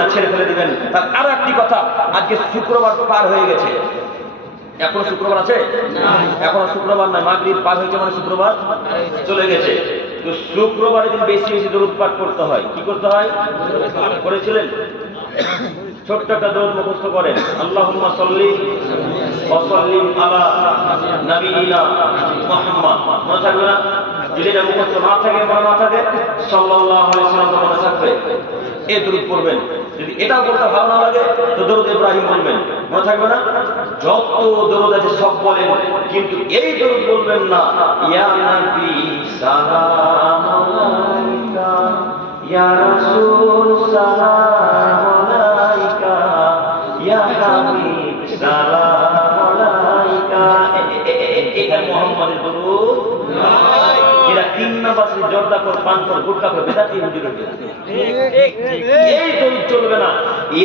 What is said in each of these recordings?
না, ছেড়ে ফেলে দিবেন। তার আরো একটি কথা, আজকে শুক্রবার পার হয়ে গেছে, এখনো শুক্রবার আছে? এখনো শুক্রবার নয়, মাগরিব পার হয়েছে মানে শুক্রবার চলে গেছে। তো শুক্রবারের দিন বেশি বেশি দরুদ পাঠ করতে হয়। কি করতে হয়? করেছিলেন? ছোট্ট একটা দরুদ মুখস্থ করেন, আল্লাহুম্মা সাল্লি ওয়া সাল্লিম আলা নাবিয়িনা মুহাম্মদ। মনে থাকবে না? যদি এটা মুখস্থ না থাকে, মনে না থাকে, সাল্লাল্লাহু আলাইহি ওয়াসাল্লাম মনে থাকবে, এই দরুদ পড়বেন। যদি এটা বলতে ভালো না লাগে তো দরুদ ইব্রাহিম বলবেন, মনে থাকবে না? যত দরুদ আছে সব বলেন, কিন্তু এই দরুদ বলবেন না, ইয়া নবী সালাম আলাইকা, ইয়া রাসূল সালাম আলাইকা, ইয়া হাবিব সালাম আলাইকা। এটা মুহাম্মাদের দরুদ নয়। এরা 3 নাম্বার জর্দা করে, পান করে, গুটখা করে, বেদাতি হুজুরের বেদাত। এই দরুদ চলবে না।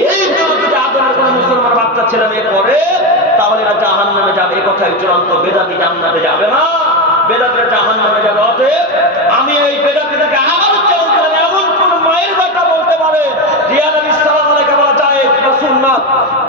এই দরুদ যদি আদরের কোনো মুসলমান বাচ্চা ছেলে মেয়ে করে, তাহলে এরা জাহান্নামে যাবে। এই কথাই চূড়ান্ত, বেদাতি জান্নাতে যাবে না, বেদাতিরা জাহান্নামে যাবে। অতএব আমি এই বেদাতিদেরকে আবার চ্যালেঞ্জ করলাম, এমন কোন মায়ের বেটা বলতে পারে যে ইয়া নবী সালাম আলাইকা বলা যায় বা সুন্নাত?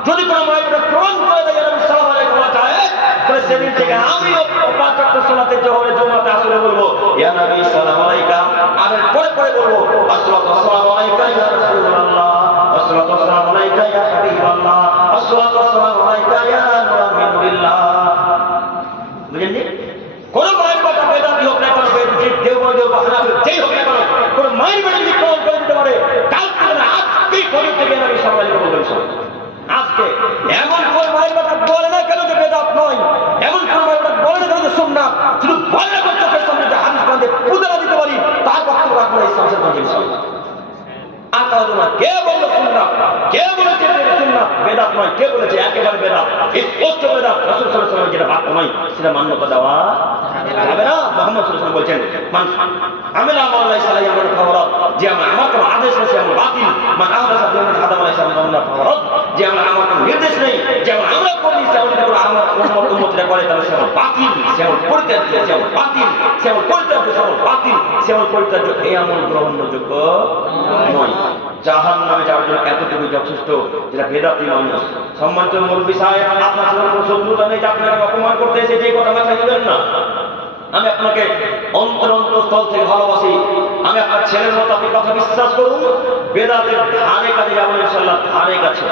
যদি কোনো মায়ের বেটা প্রমাণ করে দেয় ইয়া নবী সালাম আলাইকা বলা যায়, তাহলে সেদিন থেকে আমিও 5 ওয়াক্ত সালাতে, জোহরে, জুমাতে, আসরে বলবো ইয়া নবী সালাম আলাইকা, আর পরে পরে বলবো আসসালাতু ওয়াসসালামু আলাইকা ইয়া রাসূলুল্লাহ, আসসালাতু ওয়াসসালামু আলাইকা ইয়া হাবিবাল্লাহ, আসসালাতু ওয়াসসালামু আলাইকা ইয়া নূরা মিন নূরিল্লাহ। বুঝলেন? কোন মায়ের বেটা বেদাতি হোক না কেন, দেওবন্দি হোক, হানাফি হোক, যেই হোক না কেন, কোন মায়ের বেটা যদি প্রমাণ করে দিতে পারে, কালকে না আজকেই ফজর থেকে নবী সাল্লাল্লাহু আলাইহি ওয়াসাল্লাম বলবেন। আজকে এমন কোন মায়ের বেটা বলে না কেন যে বেদাত নয়, এমন কোন মায়ের বেটা বলে না কেন যে সুন্নাত, শুধু বলে করতে সামনে যে হাদিস বান্ধে পুজোরা দিতে পারি, তার বক্তব্য রাখবো ইসলামের মধ্যে ইনশাআল্লাহ। আর তাহলে না, কে বললো সুন্নাত, কে বলেছে সুন্নাত বেদাত নয়, কে বলেছে একেবারে বেদাত, স্পষ্ট বেদাত, রাসূল সাল্লাল্লাহু আলাইহি ওয়াসাল্লাম যেটা বাক্য নয় সেটা মান্যতা দেওয়া যাবে না। মুহাম্মদ সাল্লাল্লাহু আলাইহি ওয়াসাল্লাম বলছেন, মান আমিলা আমা লাইসা আলাইহি আমরুন ফাহুয়া, যে আমার কোনো আদেশ আছে আমার বাতিল, মান আহদাসা ফি আমরিনা হাদা লাইসা মিনহু ফাহুয়া, যে আমার কোনো নির্দেশ নেই, যে আমরা করি সেটা করে আমার উম্মতরা করে, তাহলে সে আমার বাতিল, সে আমার পরিত্যাজ্য, সে আমার বাতিল, সে আমার পরিত্যাজ্য, সে আমার বাতিল, সে আমার পরিত্যাজ্য, এই আমল গ্রহণযোগ্য নয়। জাহান্নামে যাওয়ার জন্য এতটুকু যথেষ্ট, যেটা বেদাতি মানুষ। সম্মানিত মুরব্বী সাহেব, আপনার সাথে কোনো শত্রুতা নেই যে আপনাকে অপমান করতে এসে যে কথা মাথায় দিবেন না। আমি আপনাকে অন্তরস্থল থেকে ভালোবাসি, আমি আপনার ছেলের মতো, আপনি কথা বিশ্বাস করুন। বেদাতের ধারে কাছে যাবেন ইনশাআল্লাহ, ধারে কাছে।